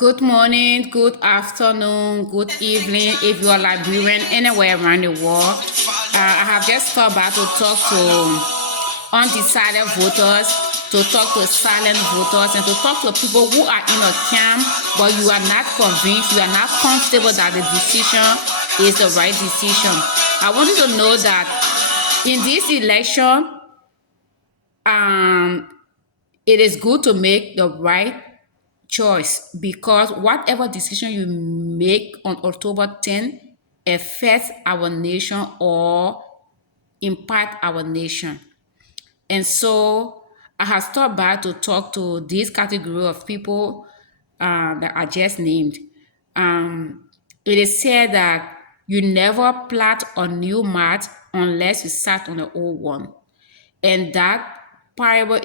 Good morning, good afternoon, good evening if you are Liberian anywhere around the world. I have just stopped by to talk to undecided voters, to talk to silent voters, and to talk to people who are in a camp, but you are not convinced, you are not comfortable that the decision is the right decision. I want you to know that in this election, it is good to make the right choice because whatever decision you make on October 10th affects our nation or impact our nation. And so I have stopped by to talk to this category of people that I just named. It is said that you never plant a new mat unless you sat on the old one. And that parable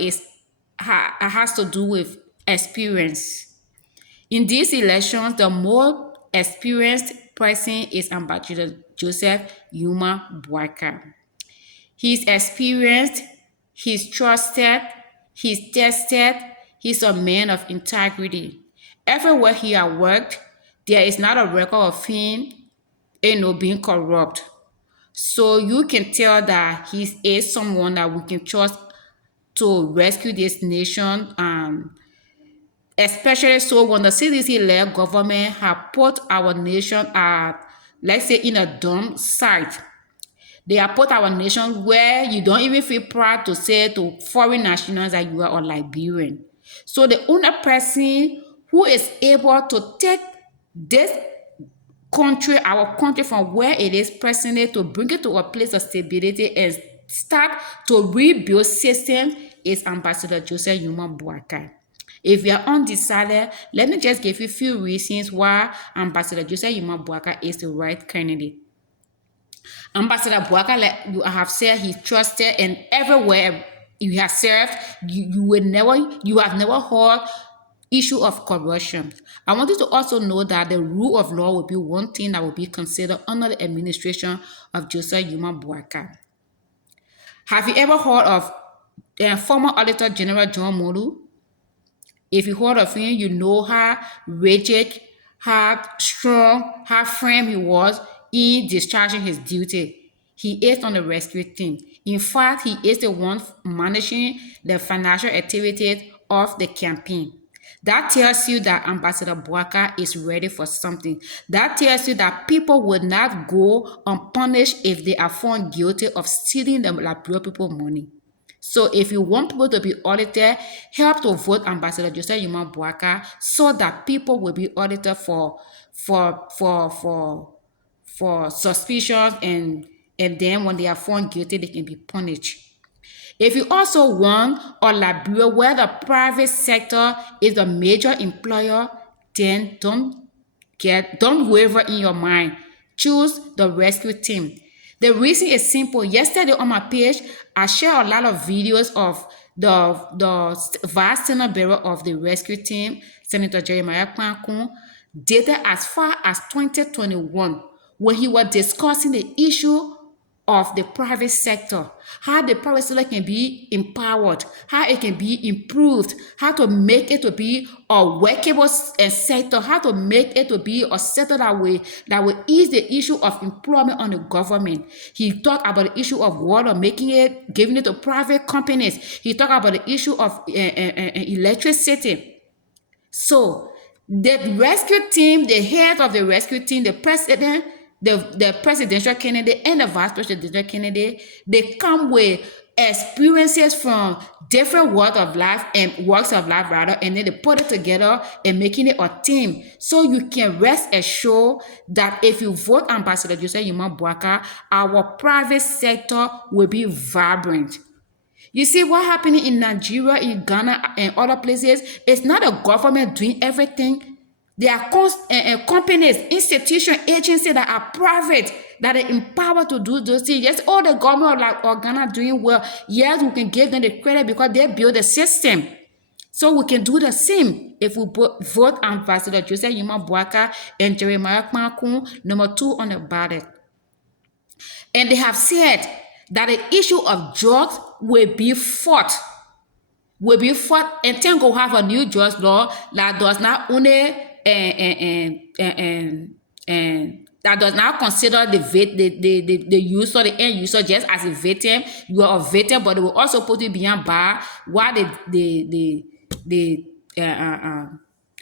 has to do with experience. In these elections, the more experienced person is Ambassador Joseph Yuma Boakai. He's experienced, he's trusted, he's tested, he's a man of integrity. Everywhere he has worked, there is not a record of him, being corrupt. So you can tell that he is someone that we can trust to rescue this nation, especially so when the CDC-led government have put our nation at, let's say, in a dump site. They have put our nation where you don't even feel proud to say to foreign nationals that you are a Liberian. So the only person who is able to take this country, our country, from where it is presently to bring it to a place of stability and start to rebuild system is Ambassador Joseph Yuma Boakai. If you are undecided, let me just give you a few reasons why Ambassador Joseph Yuma Boakai is the right candidate. Ambassador Boakai, like you have said, he's trusted, and everywhere you have served, you have never heard issue of corruption. I want you to also know that the rule of law will be one thing that will be considered under the administration of Joseph Yuma Boakai. Have you ever heard of former Auditor General John Molu? If you heard of him, you know how rigid, how strong, how firm he was in discharging his duty. He is on the rescue team. In fact, he is the one managing the financial activities of the campaign. That tells you that Ambassador Boakai is ready for something. That tells you that people will not go unpunished if they are found guilty of stealing the Liberian people money. So if you want people to be audited, help to vote Ambassador Joseph Yuma Boakai so that people will be audited for suspicions, and then when they are found guilty, they can be punished. If you also want a Liberia where the private sector is the major employer, then don't waver in your mind. Choose the rescue team. The reason is simple. Yesterday on my page, I shared a lot of videos of the vice Senate Bureau of the rescue team, Senator Jeremiah Kwankun, dated as far as 2021, when he was discussing the issue of the private sector, how the private sector can be empowered, how it can be improved, how to make it to be a workable sector, how to make it to be a sector that will ease the issue of employment on the government. He talked about the issue of water, giving it to private companies. He talked about the issue of electricity. So the rescue team, the head of the rescue team, the president, the presidential candidate and the vice presidential candidate, they come with experiences from different walks of life, and then they put it together and making it a team. So you can rest assured that if you vote Ambassador Joseph Yuma Boakai, our private sector will be vibrant. You see what happening in Nigeria, in Ghana, and other places? It's not the government doing everything. There are companies, institutions, agencies that are private, that are empowered to do those things. Yes, all the government of Ghana doing well. Yes, we can give them the credit because they build the system. So we can do the same if we vote Ambassador Joseph Yuma Boakai and Jeremiah Kwankun, number 2 on the ballot. And they have said that the issue of drugs will be fought, and then go have a new drugs law that does not only and that does not consider the user, the end user, just as a victim. You are a victim, but they will also put you behind bar while they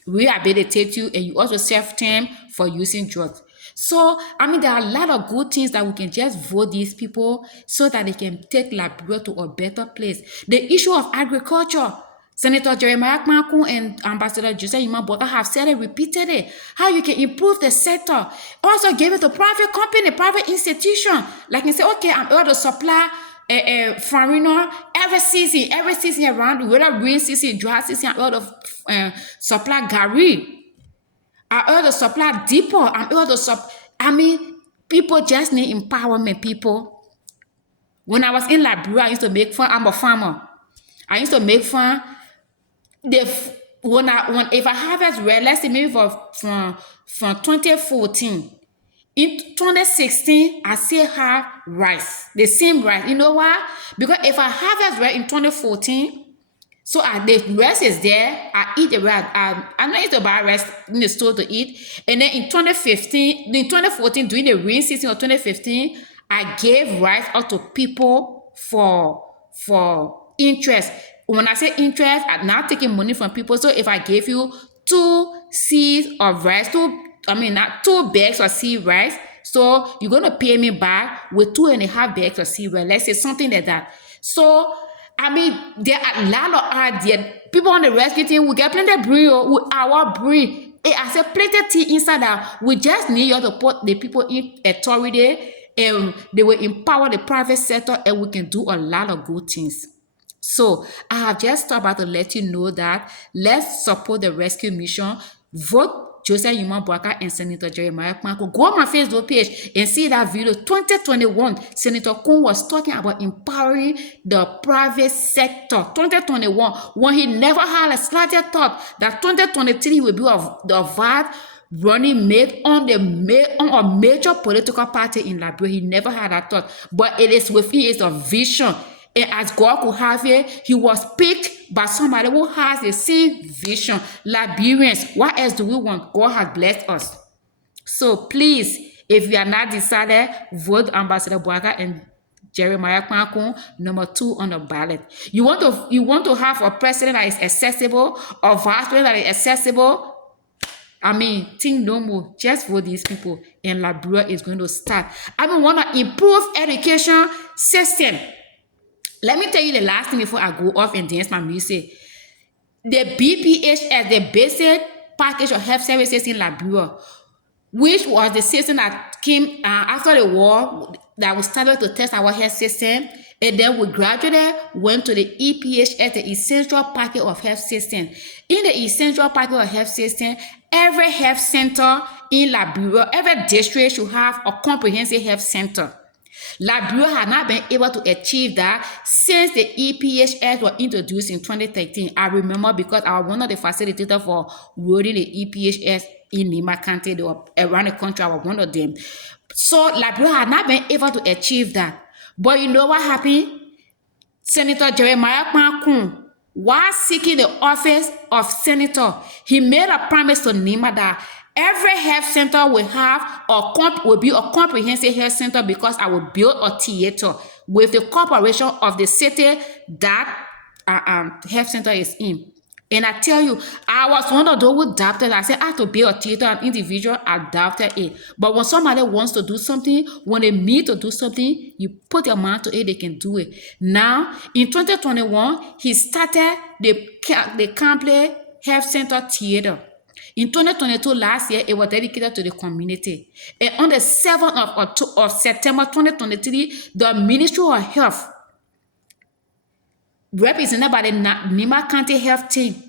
rehabilitate you, and you also serve time for using drugs. So, I mean, there are a lot of good things that we can just vote these people so that they can take Liberia to a better place. The issue of agriculture, Senator Jeremiah Kmakun and Ambassador Joseph Imam-Boka have said it repeatedly, how you can improve the sector. Also give it to private company, private institution. Like you say, okay, I'm able to supply fariner every season around, whether rain season, dry season, I'm able to supply gari. I'm able to supply depot. I'm able to I mean, people just need empowerment, people. When I was in Liberia, I used to make fun. I'm a farmer. I used to make fun. If I harvest red, let's say maybe from 2014, in 2016, I still have rice, the same rice. You know why? Because if I harvest red in 2014, so the rice is there, I eat the rice. I'm not used to buy rice in the store to eat. And then in 2014, during the rain season of 2015, I gave rice out to people for interest. When I say interest, I'm not taking money from people. So if I gave you 2 seeds of rice, not 2 bags of seed rice, so you're going to pay me back with 2.5 bags of seed rice. Let's say something like that. So, I mean, there are a lot of ideas. People on the rescue team, we get plenty of breed with our breed. I said plenty of tea inside that. We just need you to put the people in authority, and they will empower the private sector, and we can do a lot of good things. So I have just stopped by to let you know that let's support the rescue mission. Vote Joseph Imam-Boka and Senator Jeremiah Kmakun. Go on my Facebook page and see that video. 2021, Senator Kun was talking about empowering the private sector. 2021, when he never had a slightest thought that 2023 will be the VAT running mate on a major political party in Liberia. He never had that thought, but it is within his vision. And as God could have it, he was picked by somebody who has the same vision. Liberians, what else do we want? God has blessed us. So please, if you are not decided, vote Ambassador Boka and Jeremiah Kmakun, number 2 on the ballot. You want to have a president that is accessible, a vice president that is accessible. I mean, think no more. Just vote these people, and Liberia is going to start. I want to improve education system. Let me tell you the last thing before I go off and dance my music. The BPHS, the Basic Package of Health Services in Liberia, which was the system that came after the war, that we started to test our health system, and then we gradually went to the EPHS, the Essential Package of Health System. In the Essential Package of Health System, every health center in Liberia, every district should have a comprehensive health center. Liberia had not been able to achieve that since the EPHS was introduced in 2013. I remember because I was one of the facilitators for rolling the EPHS in Lima County. They were around the country. I was one of them. So Liberia had not been able to achieve that. But you know what happened? Senator Jeremiah Kmakun, while seeking the office of senator, he made a promise to Nima that every health center will be a comprehensive health center, because I will build a theater with the corporation of the city that health center is in. And I tell you, I was one of those who doubted. I said I have to build a theater, an individual. I doubted it. But when somebody wants to do something, when they need to do something, you put your mind to it, they can do it. Now, in 2021, he started the Campley Health Center Theater. In 2022, last year, it was dedicated to the community. And on the 7th of September 2023, the Ministry of Health, represented by the Nima County Health Team,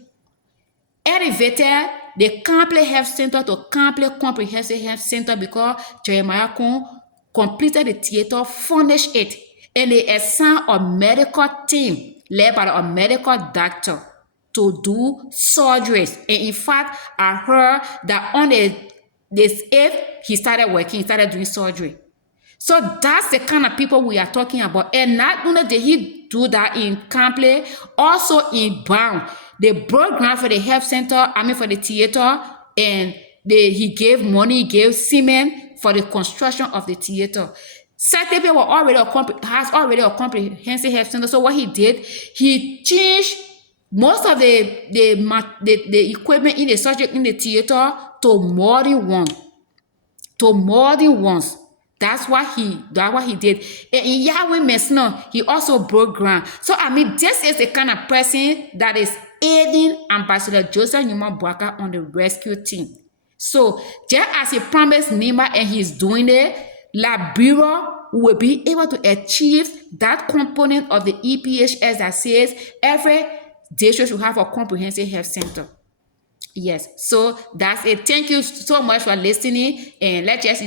elevated the Campley Health Center to Campley Comprehensive Health Center, because Jeremiah Kun completed the theater, furnished it, and they assigned a medical team led by a medical doctor to do surgeries. And in fact, I heard that on this 8th, he started doing surgery. So that's the kind of people we are talking about. And not only did he do that in Campley, also in Bound. They broke ground for the health center, for the theater and he gave money, he gave cement for the construction of the theater. Certain people has already a comprehensive health center. So what he did, he changed most of the equipment in the surgery in the theater to modern one, That's what he did. And in Yahweh Messina, he also broke ground. So I mean, this is the kind of person that is aiding Ambassador Joseph Newman Boaka on the rescue team. So just as he promised Nima and he's doing it, Liberia will be able to achieve that component of the EPHS that says every district should have a comprehensive health center. Yes, so that's it. Thank you so much for listening, and let's just